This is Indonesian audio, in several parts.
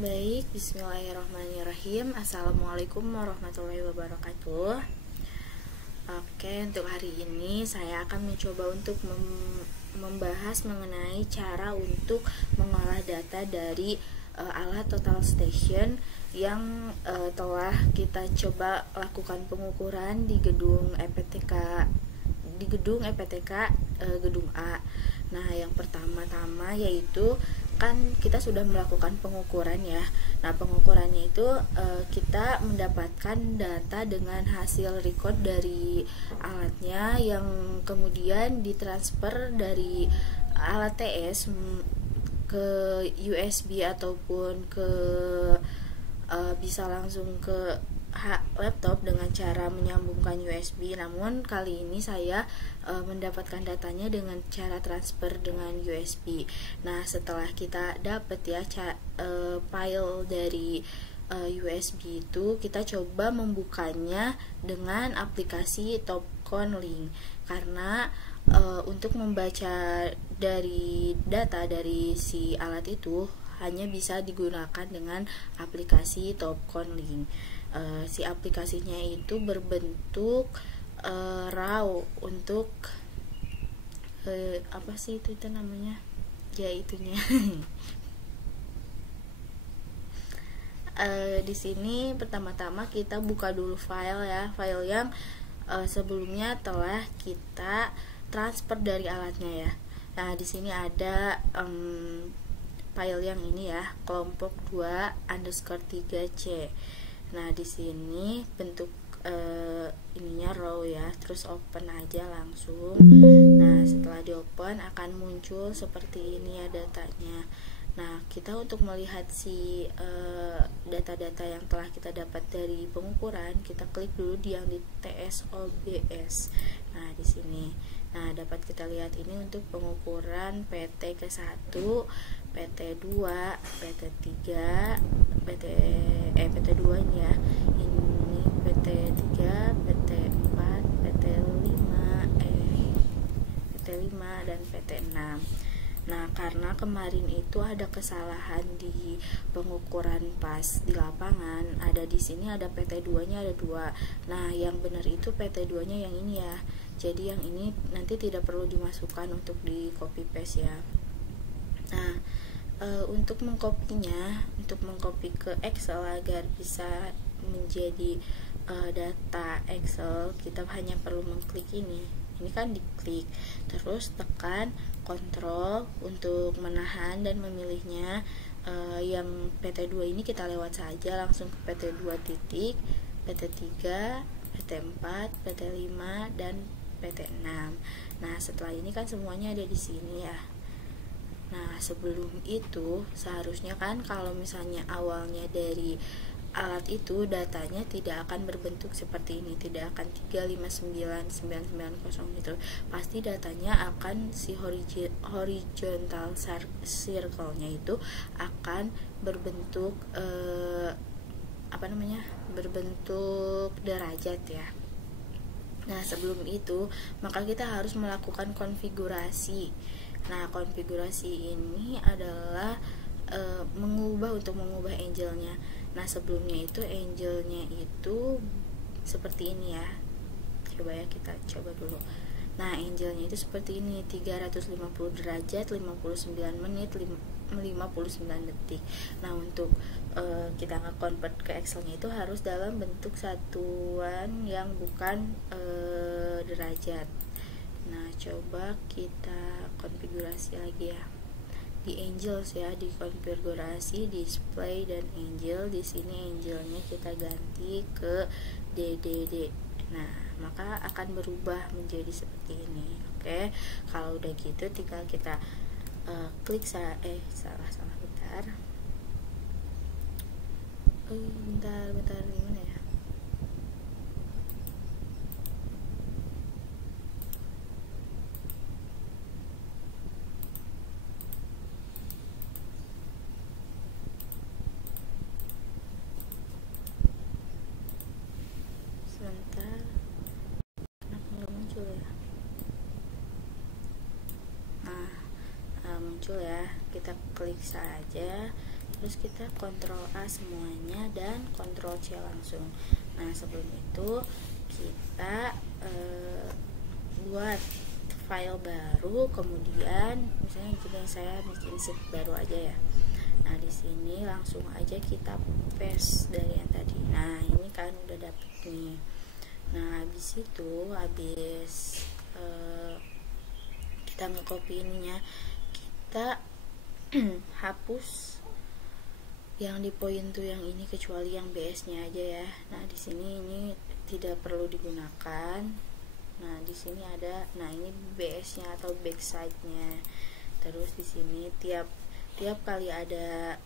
Baik, bismillahirrahmanirrahim. Assalamualaikum warahmatullahi wabarakatuh. Oke, untuk hari ini saya akan mencoba untuk membahas mengenai cara untuk mengolah data dari alat total station yang telah kita coba lakukan pengukuran di gedung EPTK gedung A. Nah, yang pertama-tama yaitu kan kita sudah melakukan pengukuran ya. Nah, pengukurannya itu kita mendapatkan data dengan hasil record dari alatnya yang kemudian ditransfer dari alat TS ke USB ataupun ke bisa langsung ke laptop dengan cara menyambungkan USB. Namun kali ini saya mendapatkan datanya dengan cara transfer dengan USB. Nah, setelah kita dapat ya file dari USB itu, kita coba membukanya dengan aplikasi Topcon Link karena untuk membaca dari data dari si alat itu hanya bisa digunakan dengan aplikasi Topcon Link. Si aplikasinya itu berbentuk RAW untuk apa sih itu namanya? Ya itunya. Di sini pertama-tama kita buka dulu file ya, file yang sebelumnya telah kita transfer dari alatnya ya. Nah, di sini ada file yang ini ya, kelompok 2_3C. Nah, di sini bentuk ininya raw ya, terus open aja langsung. Nah, setelah di open akan muncul seperti ini ya datanya. Nah, kita untuk melihat si data-data yang telah kita dapat dari pengukuran, kita klik dulu di yang di TSOBS. Nah, di sini. Nah, dapat kita lihat ini untuk pengukuran PT ke-1, PT2, PT3, PT2 ini ya. Ini PT3, PT4, PT5 dan PT6. Nah, karena kemarin itu ada kesalahan di pengukuran pas di lapangan, ada di sini ada PT2-nya ada 2. Nah, yang benar itu PT2-nya yang ini ya. Jadi yang ini nanti tidak perlu dimasukkan untuk di copy paste ya. Nah, untuk mengkopinya, untuk mengcopy ke Excel agar bisa menjadi data Excel, kita hanya perlu mengklik ini kan diklik, terus tekan kontrol untuk menahan dan memilihnya. Yang PT2 ini kita lewat saja langsung ke PT2 titik, PT3, PT4, PT5 dan PT6. Nah, setelah ini kan semuanya ada di sini ya. Nah, sebelum itu seharusnya kan kalau misalnya awalnya dari alat itu datanya tidak akan berbentuk seperti ini, tidak akan 359990 gitu. Pasti datanya akan si horizontal circle-nya itu akan berbentuk berbentuk derajat ya. Nah, sebelum itu maka kita harus melakukan konfigurasi. Nah, konfigurasi ini adalah mengubah angelnya. Nah, sebelumnya itu angelnya itu seperti ini ya. Coba ya, kita coba dulu. Nah, angelnya itu seperti ini, 350 derajat, 59 menit, 59 detik. Nah, untuk kita nge-convert ke Excelnya itu harus dalam bentuk satuan yang bukan derajat. Nah, coba kita konfigurasi lagi ya. Di angels ya, di konfigurasi display dan angel. Di sini angelnya kita ganti ke DDD. Nah, maka akan berubah menjadi seperti ini. Oke, kalau udah gitu tinggal kita klik salah bentar gimana ya? Sebentar, kenapa nggak muncul ya? Nah, muncul ya, kita klik saja terus kita Ctrl A semuanya dan Ctrl C langsung. Nah sebelum itu kita buat file baru, kemudian misalnya gini, saya bikin sheet baru aja ya. Nah di sini langsung aja kita paste dari yang tadi. Nah ini kan udah dapet nih. Nah habis itu kita nge-copy ininya, kita hapus yang di point tuh yang ini kecuali yang BS nya aja ya. Nah di sini ini tidak perlu digunakan. Nah di sini ada, nah ini BS nya atau backside nya. Terus di sini tiap kali ada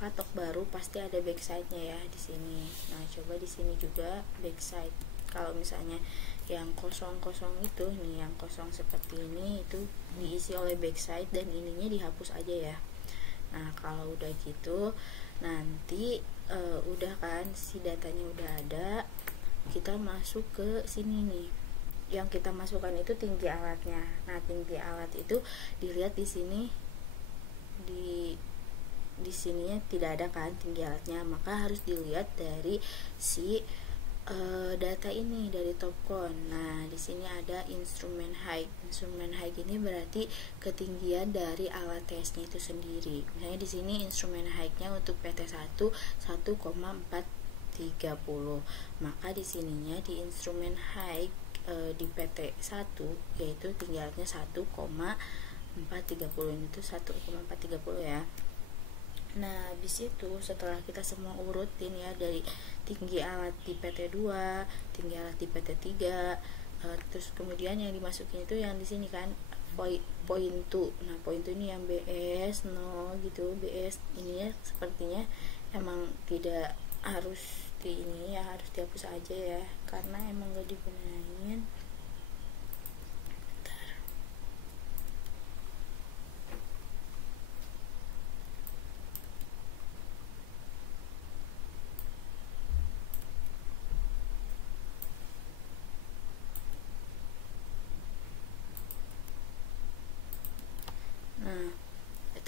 patok baru pasti ada backside nya ya di sini. Nah coba di sini juga backside. Kalau misalnya yang kosong-kosong itu nih, yang kosong seperti ini itu diisi oleh backside dan ininya dihapus aja ya. Nah kalau udah gitu nanti udah kan si datanya udah ada, kita masuk ke sini nih. Yang kita masukkan itu tinggi alatnya. Nah tinggi alat itu dilihat di sini, di sininya tidak ada kan tinggi alatnya, maka harus dilihat dari si data ini dari topcon. Nah di sini ada instrument height. Instrument height ini berarti ketinggian dari alat tesnya itu sendiri. Misalnya di sini instrument height-nya untuk PT1 1,430. Maka di sininya di instrument height di PT1 yaitu tinggi alatnya 1,430, itu 1,430 ya. Nah habis itu setelah kita semua urutin ya, dari tinggi alat di PT2, tinggi alat di PT3, terus kemudian yang dimasukin itu yang di sini kan point 2. Nah point 2 ini yang BS 0 gitu. BS ini ya sepertinya emang tidak harus di ini ya, harus dihapus aja ya karena emang gak digunain. Nah,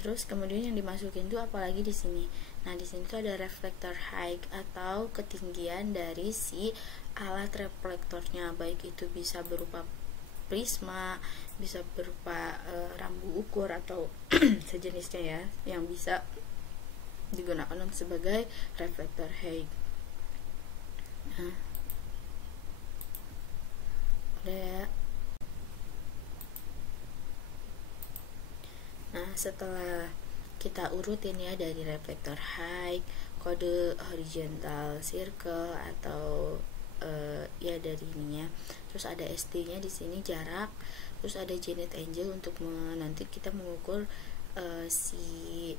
terus kemudian yang dimasukin tuh apalagi di sini. Nah, di sini tuh ada reflector height atau ketinggian dari si alat reflektornya, baik itu bisa berupa prisma, bisa berupa rambu ukur atau sejenisnya ya, yang bisa digunakan sebagai reflector height. Nah, udah ya. Nah setelah kita urutin ya dari reflector height, kode horizontal circle atau ya dari ininya, terus ada ST nya di sini jarak, terus ada Janet Angel untuk nanti kita mengukur si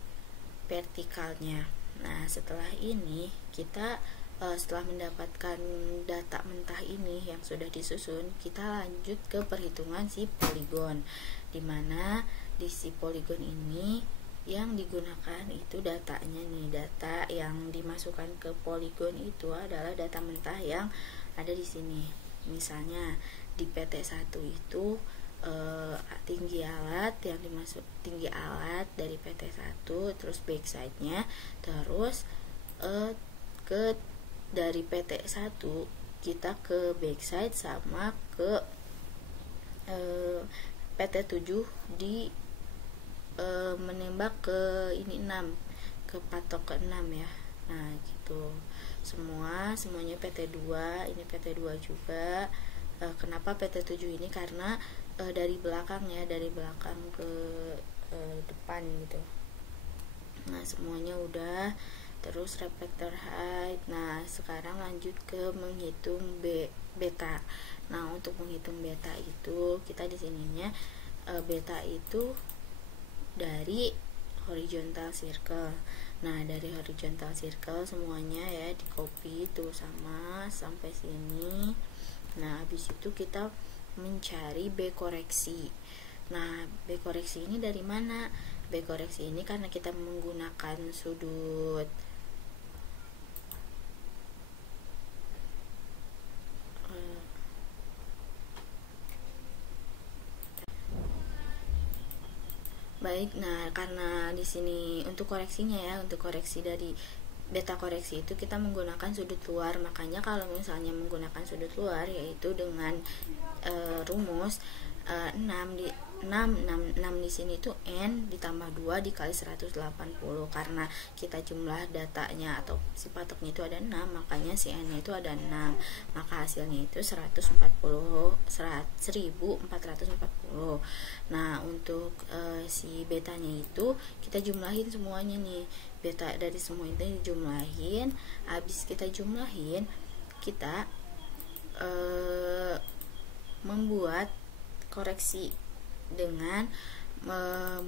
vertikalnya. Nah setelah ini kita setelah mendapatkan data mentah ini yang sudah disusun, kita lanjut ke perhitungan si poligon, dimana di si poligon ini yang digunakan itu datanya nih. Data yang dimasukkan ke poligon itu adalah data mentah yang ada di sini. Misalnya di PT1 itu tinggi alat yang dimasuk, tinggi alat dari PT1, terus backside-nya, terus ke dari PT1 kita ke backside sama ke PT7 di menembak ke ini 6, ke patok ke 6 ya. Nah gitu semuanya PT2, ini PT2 juga. Kenapa PT7 ini karena dari belakang ya, dari belakang ke depan gitu. Nah semuanya udah. Terus reflector height. Nah sekarang lanjut ke menghitung beta. Nah untuk menghitung beta itu kita di sininya beta itu dari horizontal circle. Nah dari horizontal circle semuanya ya di copy tuh sama sampai sini. Nah habis itu kita mencari B koreksi. Nah B koreksi ini dari mana? B koreksi ini karena kita menggunakan sudut Baik, nah karena di sini untuk koreksinya ya, untuk koreksi dari beta koreksi itu kita menggunakan sudut luar. Makanya kalau misalnya menggunakan sudut luar yaitu dengan rumus 6 di 6 di sini itu n ditambah 2 dikali 180, karena kita jumlah datanya atau si patoknya itu ada 6, makanya si n itu ada 6, maka hasilnya itu 1440. Nah untuk si betanya itu kita jumlahin semuanya nih, beta dari semua itu dijumlahin. Habis kita jumlahin, kita membuat koreksi dengan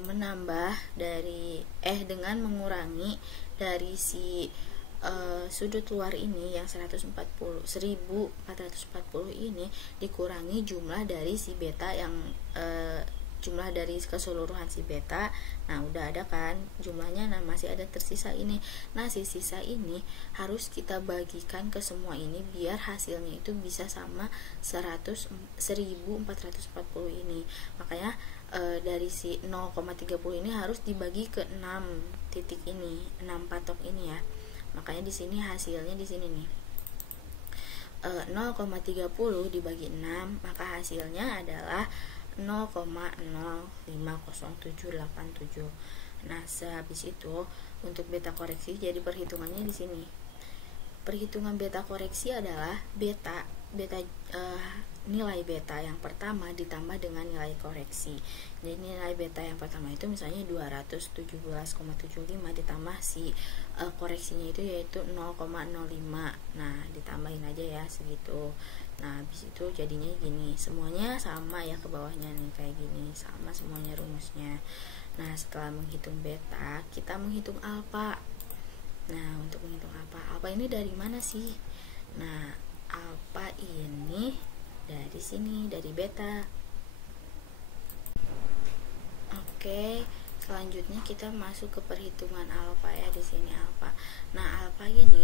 menambah dari dengan mengurangi dari si sudut luar ini yang 1440 ini dikurangi jumlah dari si beta yang jumlah dari keseluruhan si beta. Nah udah ada kan jumlahnya, nah masih ada tersisa ini. Nah si sisa ini harus kita bagikan ke semua ini biar hasilnya itu bisa sama 1440 ini. Makanya dari si 0,30 ini harus dibagi ke 6 titik ini, 6 patok ini ya. Makanya di sini hasilnya di sini nih 0,30 dibagi 6, maka hasilnya adalah 0,050787. Nah, sehabis itu untuk beta koreksi, jadi perhitungannya di sini. Perhitungan beta koreksi adalah nilai beta yang pertama ditambah dengan nilai koreksi. Jadi nilai beta yang pertama itu misalnya 217,75 ditambah si koreksinya itu yaitu 0,05. Nah, ditambahin aja ya segitu. Nah, habis itu jadinya gini. Semuanya sama ya ke bawahnya nih kayak gini. Sama semuanya rumusnya. Nah, setelah menghitung beta, kita menghitung alfa. Nah, untuk menghitung alfa ini dari mana sih? Nah, alfa ini dari sini, dari beta. Oke, selanjutnya kita masuk ke perhitungan alfa ya, di sini alfa. Nah, alfa ini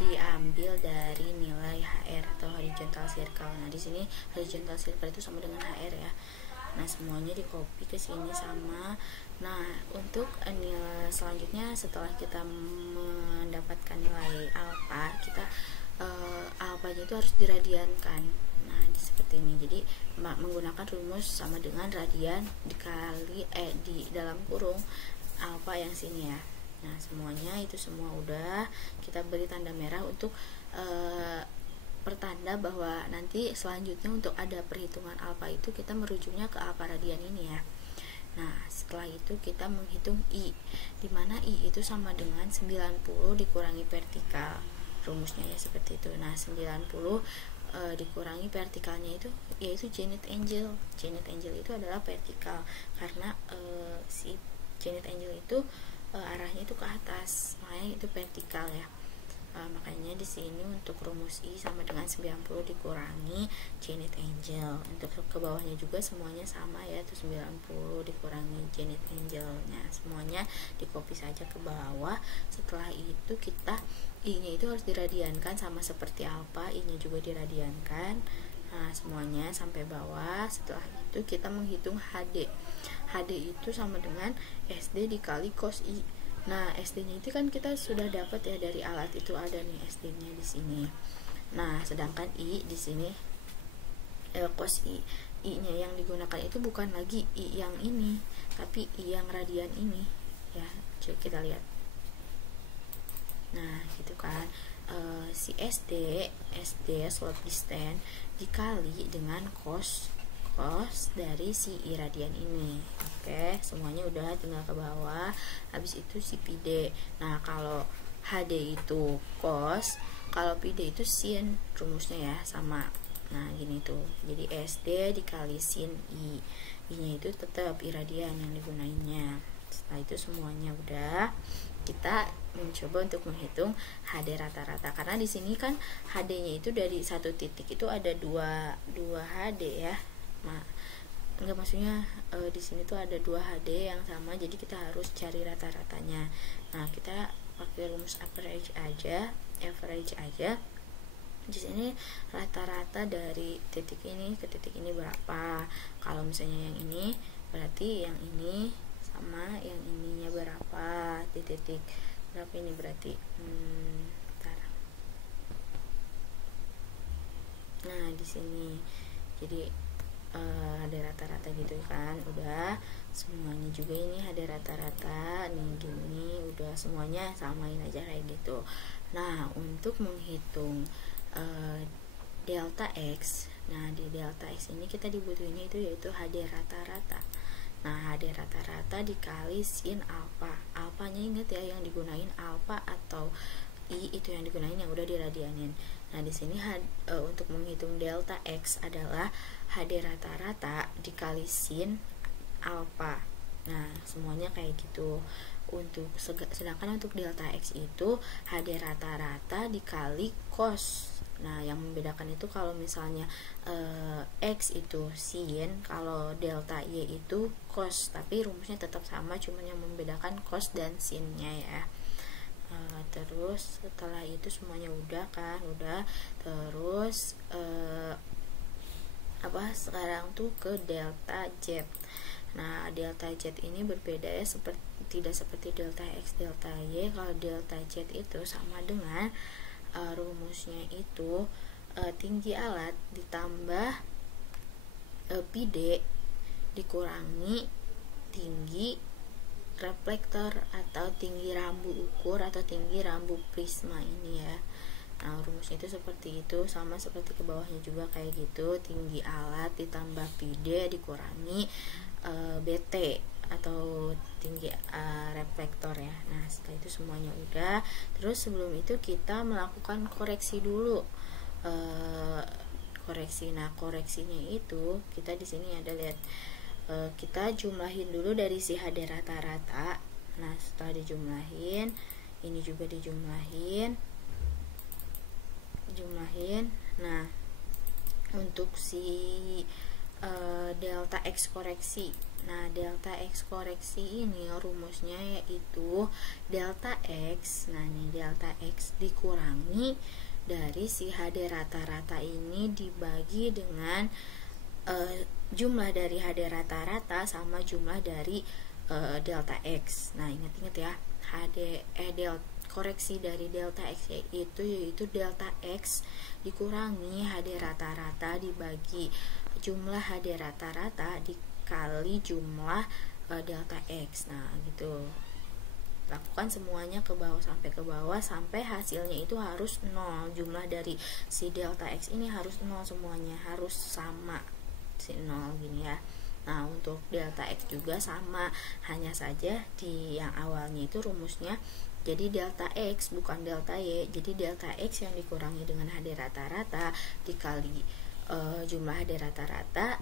diambil dari nilai HR atau horizontal circle. Nah, di sini horizontal circle itu sama dengan HR ya. Nah, semuanya di copy ke sini sama. Nah, untuk nilai selanjutnya setelah kita mendapatkan nilai alfa, kita alfanya itu harus diradiankan. Nah, seperti ini. Jadi menggunakan rumus sama dengan radian dikali di dalam kurung alfa yang sini ya. Nah, semuanya itu semua udah kita beri tanda merah untuk pertanda bahwa nanti selanjutnya untuk ada perhitungan alfa itu kita merujuknya ke alfa radian ini ya. Nah, setelah itu kita menghitung I, dimana I itu sama dengan 90 dikurangi vertikal, rumusnya ya seperti itu. Nah, 90 dikurangi vertikalnya itu yaitu Janet Angel. Janet Angel itu adalah vertikal karena si Janet Angel itu arahnya itu ke atas, makanya itu vertikal ya. Makanya di sini untuk rumus I sama dengan 90 dikurangi Janet Angel. Untuk ke bawahnya juga semuanya sama ya, itu 90 dikurangi Janet Angelnya. Semuanya di copy saja ke bawah. Setelah itu kita I-nya itu harus diradiankan sama seperti alfa, I-nya juga diradiankan. Nah, semuanya sampai bawah. Setelah itu kita menghitung HD. HD itu sama dengan SD dikali cos I. Nah, SD-nya itu kan kita sudah dapat ya dari alat itu, ada nih SD-nya di sini. Nah, sedangkan I di sini cos I-nya yang digunakan itu bukan lagi I yang ini, tapi I yang radian ini ya. Coba kita lihat. Nah, gitu kan. Si SD slope distance dikali dengan cos dari si I radian ini. Oke, semuanya udah, tinggal ke bawah. Habis itu si PD. Nah, kalau HD itu cos, kalau PD itu sin, rumusnya ya sama. Nah, gini tuh. Jadi SD dikali sin I. I-nya itu tetap I radian yang digunainnya. Setelah itu semuanya udah, kita mencoba untuk menghitung HD rata-rata, karena di sini kan HD-nya itu dari satu titik itu ada dua HD ya. Nah, enggak, maksudnya di sini tuh ada 2 HD yang sama, jadi kita harus cari rata-ratanya. Nah, kita pakai rumus average aja. Di sini rata-rata dari titik ini ke titik ini berapa. Kalau misalnya yang ini, berarti yang ini sama yang ininya berapa, di titik berapa ini berarti bentar. Nah di sini jadi ada rata-rata gitu kan, udah semuanya juga ini ada rata-rata nih gini, udah semuanya samain aja kayak gitu. Nah untuk menghitung delta X, nah di delta X ini kita dibutuhinnya itu yaitu HD rata-rata. Nah HD rata-rata dikali sin alfa, alfanya ingat ya yang digunain alfa atau I itu yang digunain yang udah diradianin. Nah di sini untuk menghitung delta X adalah HD rata-rata dikali sin alfa. Nah semuanya kayak gitu. Sedangkan untuk delta X itu HD rata-rata dikali cos. Nah yang membedakan itu kalau misalnya X itu sin, kalau delta Y itu cos, tapi rumusnya tetap sama, cuman yang membedakan cos dan sinnya ya. Terus setelah itu semuanya udah kan, udah terus sekarang tuh ke delta Z. Nah delta Z ini berbeda ya, tidak seperti delta X, delta Y. Kalau delta Z itu sama dengan rumusnya itu tinggi alat ditambah pi D dikurangi tinggi reflektor atau tinggi rambu ukur atau tinggi rambu prisma ini ya. Nah rumusnya itu seperti itu, sama seperti ke bawahnya juga kayak gitu, tinggi alat ditambah pi D dikurangi BT atau tinggi reflektor ya. Nah setelah itu semuanya udah, terus sebelum itu kita melakukan koreksi dulu. Nah koreksinya itu kita di sini ada lihat, kita jumlahin dulu dari si HD rata-rata. Nah setelah dijumlahin, ini juga dijumlahin. Nah untuk si delta X koreksi, nah delta X koreksi ini rumusnya yaitu delta X, nah ini delta X dikurangi dari si HD rata-rata ini dibagi dengan jumlah dari HD rata-rata sama jumlah dari delta X. Nah ingat-ingat ya, koreksi dari delta X yaitu delta X dikurangi HD rata-rata dibagi jumlah HD rata-rata dikali jumlah delta X. Nah gitu, lakukan semuanya ke bawah sampai hasilnya itu harus 0. Jumlah dari si delta X ini harus 0 semuanya, harus sama si 0 gini ya. Nah untuk delta X juga sama, hanya saja di yang awalnya itu rumusnya jadi delta X bukan delta Y. Jadi delta X yang dikurangi dengan HD rata-rata dikali jumlah HD rata-rata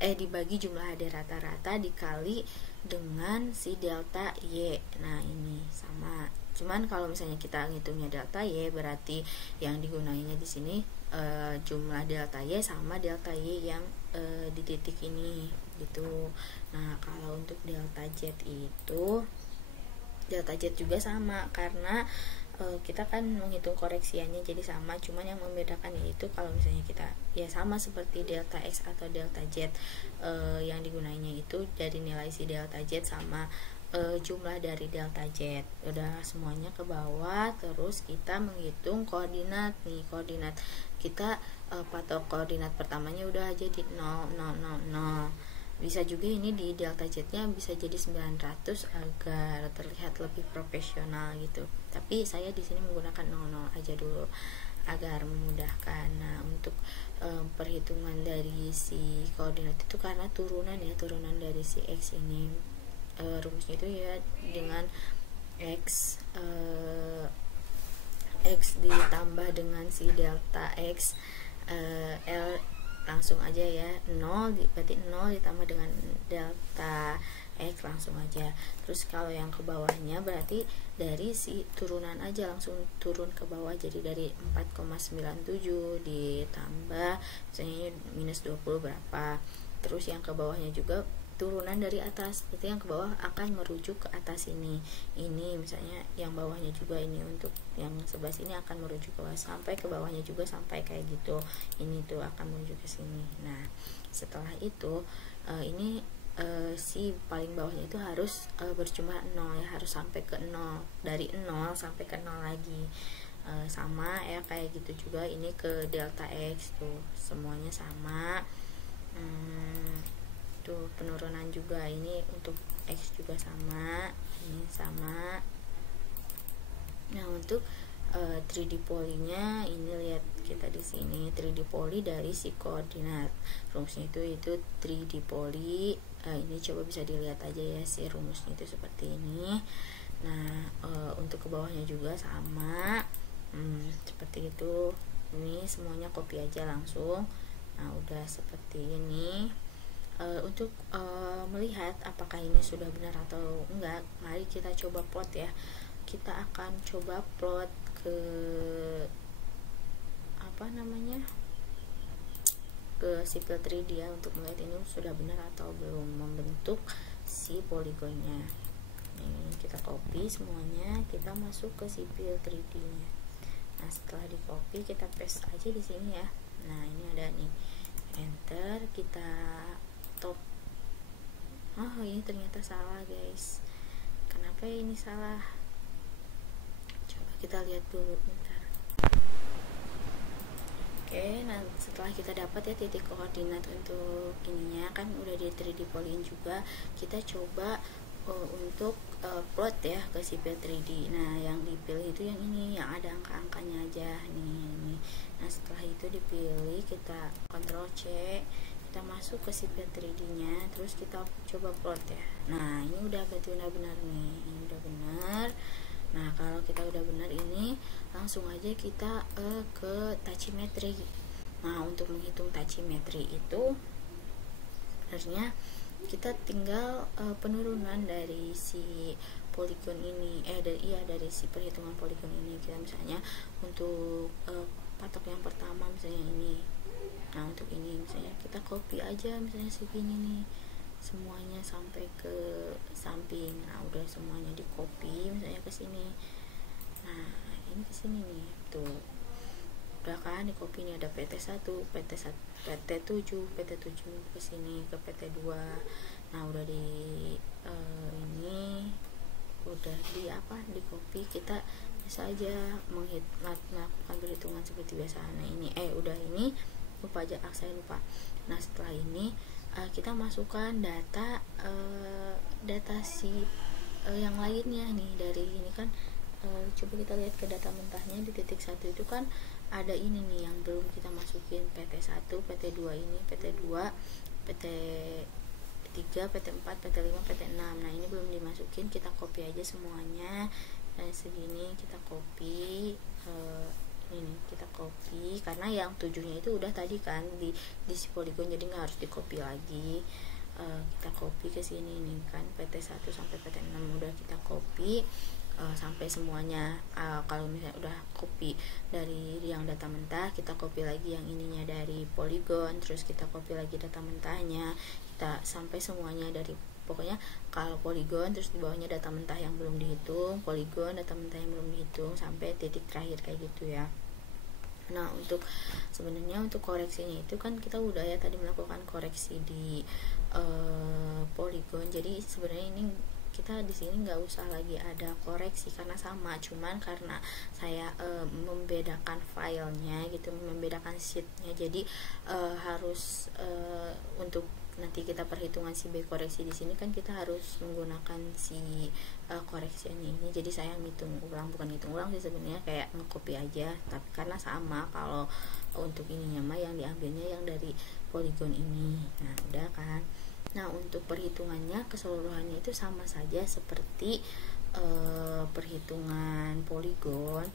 dibagi jumlah HD rata-rata dikali dengan si delta Y. Nah ini sama, cuman kalau misalnya kita ngitungnya delta Y berarti yang digunainnya di sini jumlah delta Y sama delta Y yang di titik ini gitu. Nah kalau untuk delta Z itu, delta Z juga sama karena kita kan menghitung koreksiannya jadi sama, cuman yang membedakan yaitu kalau misalnya kita ya sama seperti delta X atau delta Z, yang digunainnya itu dari nilai si delta Z sama jumlah dari delta Z. Udah semuanya ke bawah, terus kita menghitung koordinat nih. Koordinat kita patok koordinat pertamanya udah jadi 0, 0, 0, 0. Bisa juga ini di delta Z-nya bisa jadi 900 agar terlihat lebih profesional gitu. Tapi saya di sini menggunakan 00 aja dulu agar memudahkan. Nah, untuk perhitungan dari si koordinat itu karena turunan dari si X ini, rumusnya itu ya dengan X X ditambah dengan si delta X, L langsung aja ya, 0 berarti 0 ditambah dengan delta X langsung aja. Terus kalau yang ke bawahnya berarti dari si turunan aja langsung turun ke bawah, jadi dari 4,97 ditambah misalnya minus 20 berapa. Terus yang ke bawahnya juga turunan dari atas, berarti yang ke bawah akan merujuk ke atas ini misalnya yang bawahnya juga ini, untuk yang sebelah sini akan merujuk ke bawah, sampai ke bawahnya juga sampai kayak gitu, ini tuh akan merujuk ke sini. Nah setelah itu ini si paling bawahnya itu harus berjumlah 0 ya, harus sampai ke 0, dari 0 sampai ke 0 lagi. Sama ya kayak gitu juga ini ke delta X tuh semuanya sama. Tuh penurunan juga ini untuk X juga sama, ini sama. Nah untuk 3D polinya ini lihat kita di sini 3D poli dari si koordinat rumusnya itu 3D poli. Ini coba bisa dilihat aja ya si rumusnya itu seperti ini. Nah untuk ke bawahnya juga sama, seperti itu. Ini semuanya copy aja langsung. Nah udah seperti ini. Untuk melihat apakah ini sudah benar atau enggak, mari kita coba plot ya. Kita akan coba plot ke ke sipil 3D ya, untuk melihat ini sudah benar atau belum membentuk si poligonnya. Ini kita copy semuanya, kita masuk ke sipil 3D nya. Nah setelah di copy kita paste aja di sini ya. Nah ini ada nih, enter, kita top. Oh ini ternyata salah guys, kenapa ini salah, coba kita lihat dulu bentar. Oke, nah setelah kita dapat ya titik koordinat untuk ininya, kan udah di 3D polyin juga, kita coba untuk plot ya ke sipil 3D. Nah yang dipilih itu yang ini, yang ada angka-angkanya aja nih. Nah setelah itu dipilih, kita Ctrl C, kita masuk ke sipil 3D nya, terus kita coba plot ya. Nah ini udah berarti udah benar nih, ini udah benar. Nah kalau kita udah benar ini, langsung aja kita ke tachymetry. Nah untuk menghitung tachymetry itu sebenarnya kita tinggal penurunan dari si poligon ini, dari si perhitungan poligon ini. Kita misalnya untuk patok yang pertama misalnya ini. Nah untuk ini misalnya kita copy aja misalnya segini nih, semuanya sampai ke samping. Nah udah semuanya di copy misalnya ke sini. Nah ini ke sini nih, tuh udah kan di copy. Ini ada PT1, PT7, PT7 ke sini ke PT2. Nah udah di ini udah di copy, kita bisa aja melakukan perhitungan seperti biasa. Nah ini udah ini lupa aja, saya lupa. Nah setelah ini kita masukkan data si yang lainnya nih dari ini kan. Coba kita lihat ke data mentahnya di titik 1 itu kan ada ini nih yang belum kita masukin, PT1, PT2 ini, PT2, PT3, PT4, PT5, PT6. Nah ini belum dimasukin, kita copy aja semuanya. Segini kita copy, ini kita copy karena yang 7-nya itu udah tadi kan di si poligon, jadi nggak harus di copy lagi. Kita copy ke sini nih kan, PT1 sampai PT6 udah kita copy sampai semuanya. Kalau misalnya udah copy dari yang data mentah, kita copy lagi yang ininya dari poligon, terus kita copy lagi data mentahnya, kita sampai semuanya dari, pokoknya kalau poligon terus di bawahnya data mentah yang belum dihitung, poligon data mentah yang belum dihitung, sampai titik terakhir kayak gitu ya. Nah untuk sebenarnya untuk koreksinya itu kan kita udah ya tadi melakukan koreksi di poligon, jadi sebenarnya ini kita di sini nggak usah lagi ada koreksi karena sama, cuman karena saya membedakan filenya gitu, membedakan sheetnya, jadi harus untuk nanti kita perhitungan si B koreksi di sini kan kita harus menggunakan si koreksiannya ini. Jadi saya hitung ulang, bukan hitung ulang sih sebenarnya, kayak ngecopy aja, tapi karena sama kalau untuk ininya mah yang diambilnya yang dari poligon ini. Nah udah kan. Nah untuk perhitungannya keseluruhannya itu sama saja seperti perhitungan poligon,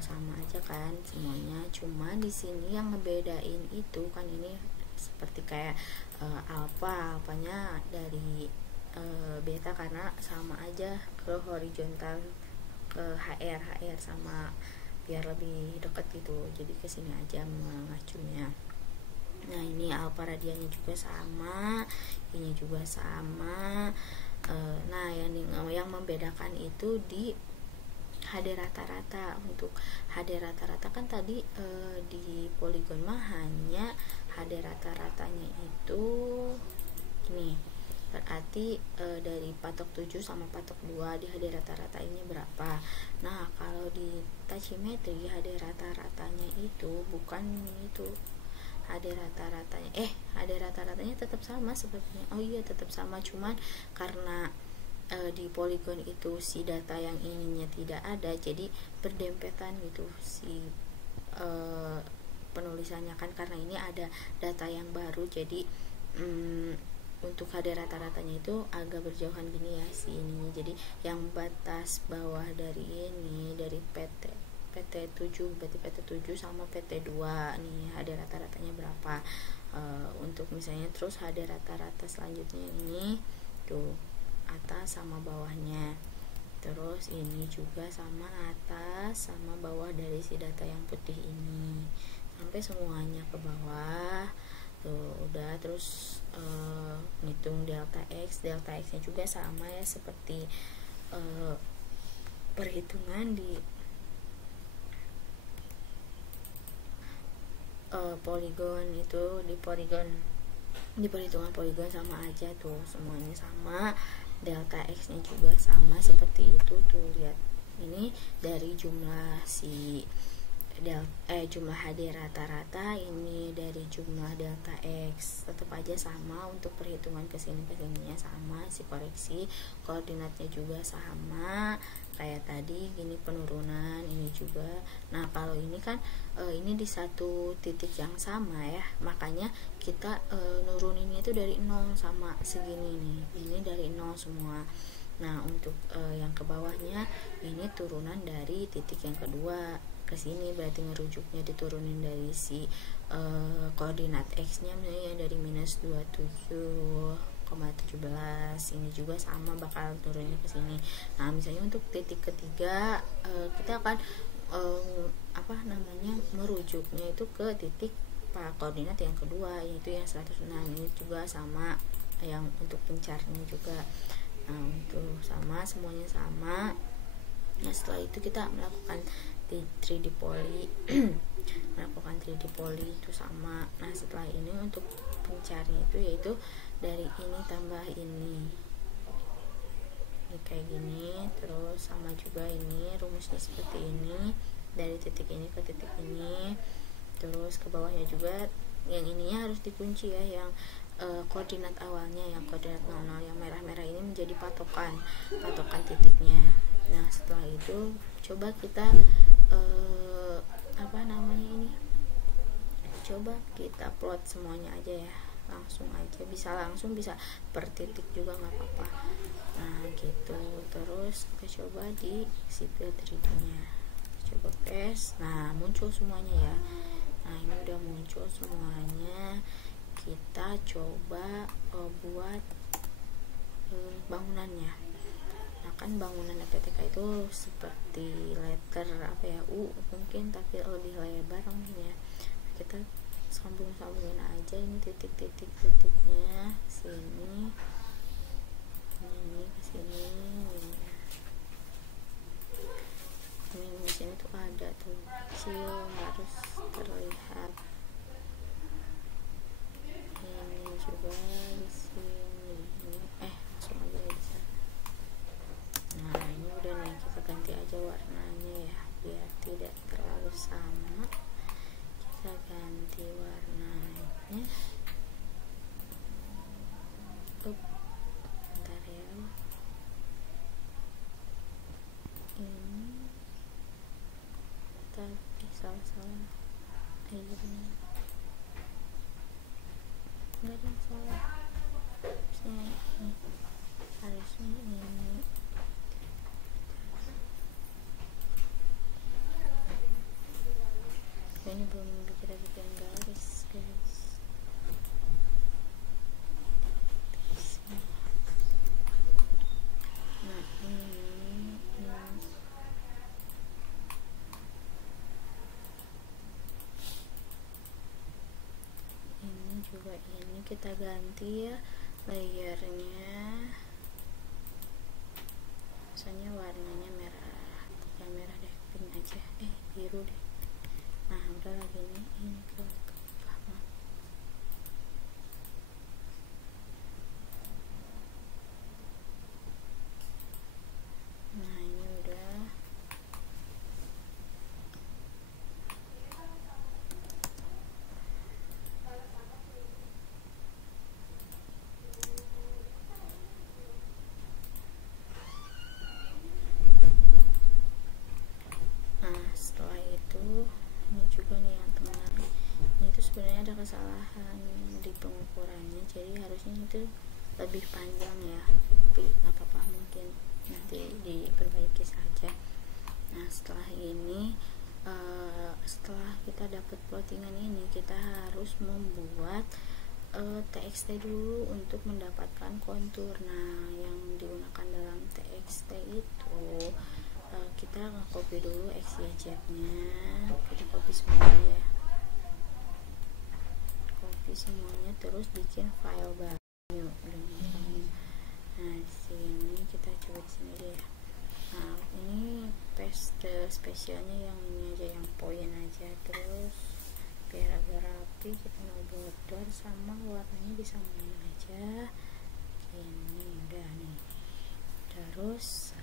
sama aja kan semuanya. Cuman di sini yang ngebedain itu kan ini seperti kayak alfanya dari beta karena sama aja ke horizontal, ke HR sama biar lebih dekat gitu, jadi ke sini aja mengacunya. Nah ini alfa radiannya juga sama, ini juga sama. Nah yang membedakan itu di HD rata-rata. Untuk HD rata-rata kan tadi di poligon mah hanya HD rata-ratanya itu ini berarti dari patok 7 sama patok 2 di HD rata-rata ini berapa. Nah kalau di tachymetry HD rata-ratanya itu bukan itu, HD rata-ratanya tetap sama sepertinya. Oh iya tetap sama, cuman karena di poligon itu si data yang ininya tidak ada, jadi berdempetan gitu si penulisannya kan, karena ini ada data yang baru. Jadi untuk HD rata-ratanya itu agak berjauhan gini ya si ininya. Jadi yang batas bawah dari ini, dari PT 7 berarti PT 7 sama PT 2 nih HD rata-ratanya berapa. Untuk misalnya terus HD rata-rata selanjutnya ini tuh atas sama bawahnya, terus ini juga sama atas sama bawah dari si data yang putih ini sampai semuanya ke bawah tuh udah. Terus ngitung delta x nya juga sama ya seperti perhitungan di poligon itu. Di perhitungan poligon sama aja tuh, semuanya sama, delta x nya juga sama seperti itu tuh. Lihat ini dari jumlah si jumlah HD rata-rata, ini dari jumlah delta x, tetap aja sama. Untuk perhitungan kesininya sama, si koreksi koordinatnya juga sama kayak tadi gini, penurunan ini juga. Nah kalau ini kan ini di satu titik yang sama ya, makanya kita nuruninnya itu dari 0 sama segini nih, ini dari 0 semua. Nah untuk yang ke bawahnya ini turunan dari titik yang kedua ke sini, berarti ngerujuknya diturunin dari si koordinat x nya misalnya dari minus 27,17, ini juga sama bakal turunnya ke sini. Nah misalnya untuk titik ketiga kita akan merujuknya itu ke titik koordinat yang kedua, yaitu yang 106. Ini juga sama yang untuk pencarnya juga. Nah untuk sama, semuanya sama. Nah setelah itu kita melakukan 3D poly melakukan 3D poly itu sama. Nah setelah ini untuk pencarian itu yaitu dari ini tambah ini kayak gini, terus sama juga ini rumusnya seperti ini, dari titik ini ke titik ini, terus ke bawahnya juga. Yang ininya harus dikunci ya, yang koordinat awalnya, yang koordinat 00 yang merah-merah ini menjadi patokan titiknya. Nah setelah itu coba kita coba kita plot semuanya aja ya, langsung aja, bisa per titik juga nggak apa-apa. Nah gitu, terus kita coba di sipil 3D nya, coba press. Nah muncul semuanya ya. Nah ini udah muncul semuanya. Kita coba buat bangunannya. Nah kan bangunan PTK itu seperti letter U mungkin, tapi lebih lebar mungkin ya. Kita sambungin aja ini titiknya sini, ini ke sini, ini di sini tuh ada tuh kecil, harus terlihat. Ini juga di sini, langsung aja bisa. Nah ini udah nih, kita ganti aja warnanya ya biar tidak terlalu sama. Kita ganti warnanya. Bentar ya. Ini tapi salah airnya nggak ada yang salah. Harusnya ini. Ini belum kita bikin garis guys. Nah ini juga ini kita ganti ya layernya, misalnya warnanya merah, yang merah deh, pink aja, biru deh. Nah udah lagi ini ke kesalahan di pengukurannya, jadi harusnya itu lebih panjang ya, tapi nggak apa-apa, mungkin nanti diperbaiki saja. Nah setelah ini setelah kita dapat plottingan ini, kita harus membuat TXT dulu untuk mendapatkan kontur. Nah yang digunakan dalam TXT itu kita copy dulu XYZ nya, kita copy semuanya ya, copy semuanya, terus bikin file baru. Nah di sini kita coba di sini deh. Nah ini paste spesialnya yang ini aja, yang poin aja, terus biar agak rapi kita mau border sama warnanya disamain aja. Ini udah nih. Terus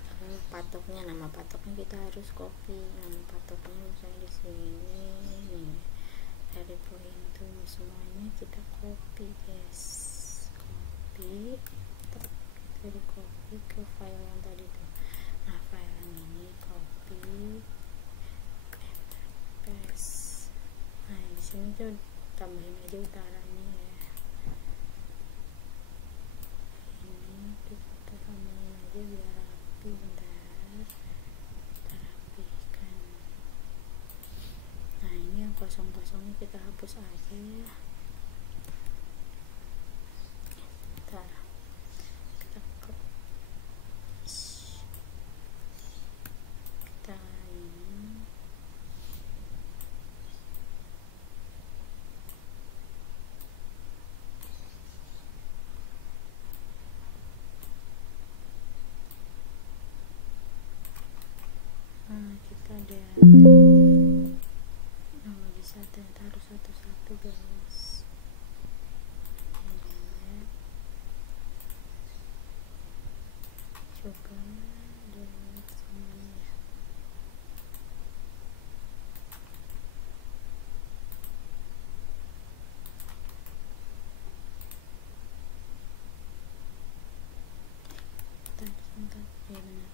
patoknya, nama patoknya kita harus copy. Nama patoknya misalnya di sini nih, dari poin tuh semuanya kita copy guys, copy, dari copy ke file yang tadi tuh. Nah file ini copy, paste. Nah di sini tuh tambahin aja utaranya ya. Ini kita tambahin aja biar rapi. Bentar, kita rapikan. Nah ini yang kosong-kosongnya kita hapus aja ya. Bentar, kita ini kita ada nama bisa, ternyata harus satu-satu guys. Coba dan semuanya. Bentar, ya benar.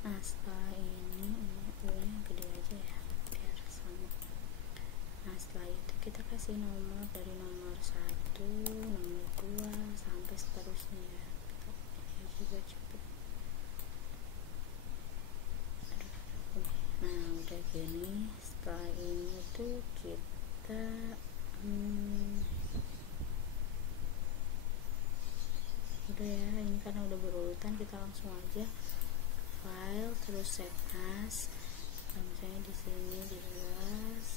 Nah setelah ini yang gede aja ya biar sama. Nah setelah itu kita kasih nomor dari nomor 1, nomor 2 sampai seterusnya ya. Kita juga cepet. Nah udah gini, setelah ini tuh kita udah ya, ini karena udah berurutan, kita langsung aja file terus save as. Nah, misalnya di sini jelas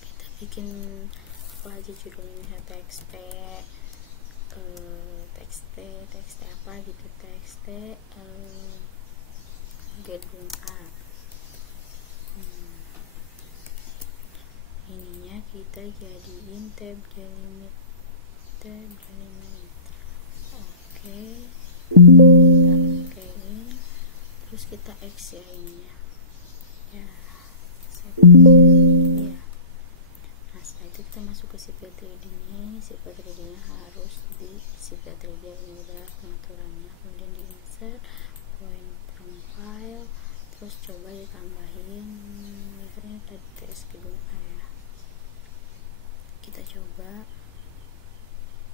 kita bikin apa aja judulnya, TXT TXT apa gitu, TXT gedung A. Ininya kita jadiin tab delimit. Oke, kita okein, terus kita X ya ininya ya, save ya. Nah setelah itu kita masuk ke Civil 3D nya. Civil 3D nya harus di Civil 3D ini udah pengaturannya, kemudian di insert point from file, terus coba ditambahin misalnya tadi TS gedung A ya, kita coba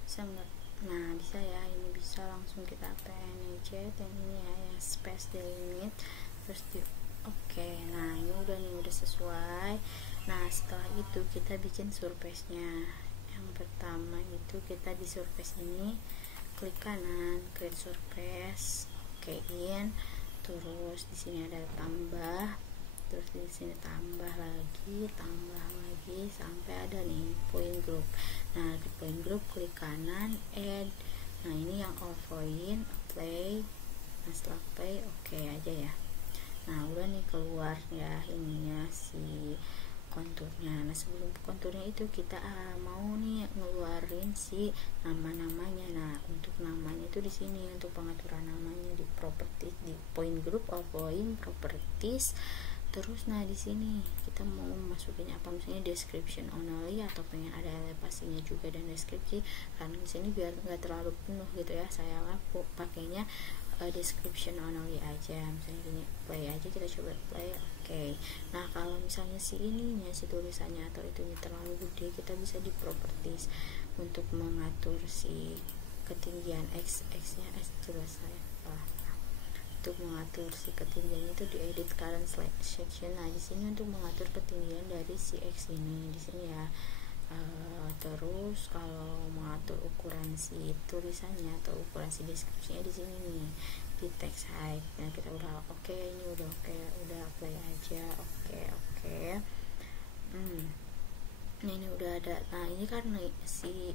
bisa nggak? Nah bisa ya, ini bisa langsung kita PNG yang ini ya, yang space delimit terus di oke. Nah ini udah nih, udah sesuai. Nah setelah itu kita bikin surface nya. Yang pertama itu kita di surface ini klik kanan, create surface, okein, terus di sini ada tambah, terus di sini tambah lagi sampai ada nih point group. Nah di point group klik kanan, add. Nah ini yang all point, play. Nah setelah play oke aja ya. Nah udah nih keluar ya ininya si konturnya. Nah sebelum konturnya itu kita mau nih ngeluarin si nama-namanya. Nah untuk namanya itu di sini, untuk pengaturan namanya di properties, di point group all point properties, Terus nah di sini kita mau masukin apa, misalnya description only atau pengen ada elevasinya juga dan deskripsi, karena di sini biar nggak terlalu penuh gitu ya, saya pakainya description only aja. Misalnya gini, play aja, kita coba play. Oke. Nah kalau misalnya si tulisannya atau itunya terlalu gede, kita bisa di properties untuk mengatur si ketinggian x nya jelas saya untuk mengatur si ketinggian itu di edit current section. Nah di sini untuk mengatur ketinggian dari si x ini di sini ya. Terus kalau mengatur ukuran si tulisannya atau ukuran si deskripsinya di sini nih di text height. Nah kita udah oke, ini udah oke, udah apply aja. Oke. Nah ini udah ada. Nah ini karena si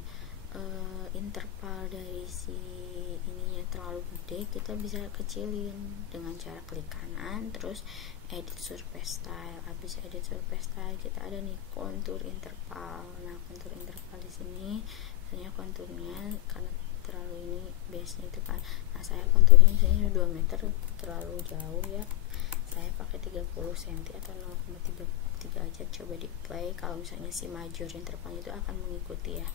interval dari si ininya terlalu gede, kita bisa kecilin dengan cara klik kanan terus edit surface style. Habis edit surface style kita ada nih kontur interval. Nah kontur interval di sini misalnya konturnya karena terlalu ini base nya itu kan, nah saya konturnya misalnya 2 meter terlalu jauh ya, saya pakai 30 cm atau 0,3 aja. Coba di play. Kalau misalnya si major intervalnya itu akan mengikuti ya.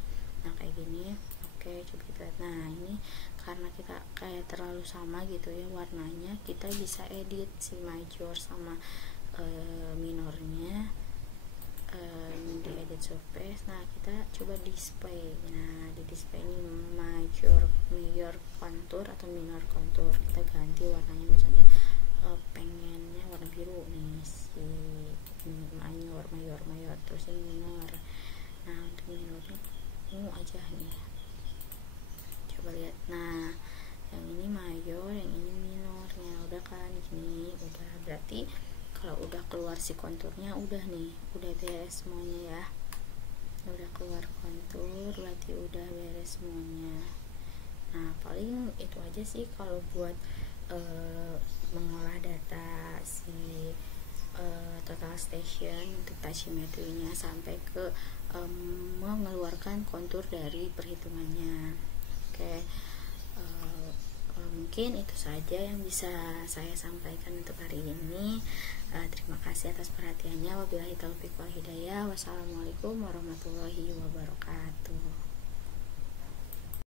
Nah kayak gini. Oke, coba kita lihat. Nah ini karena kita kayak terlalu sama gitu ya warnanya, kita bisa edit si major sama minornya di edit surface. Nah kita coba display. Nah di display ini major contour atau minor contour, kita ganti warnanya, misalnya pengennya warna biru nih si mayor terus ini minor. Nah untuk minornya aja nih, coba lihat. Nah yang ini mayor, yang ini minornya udah kan, gini udah. Berarti kalau udah keluar si konturnya udah nih, udah beres semuanya ya. Udah keluar kontur berarti udah beres semuanya. Nah paling itu aja sih kalau buat mengolah data si total station untuk tachymetry-nya sampai ke mengeluarkan kontur dari perhitungannya. Oke, mungkin itu saja yang bisa saya sampaikan untuk hari ini. Terima kasih atas perhatiannya. Wabillahi taufiq wal hidayah. Wassalamualaikum warahmatullahi wabarakatuh.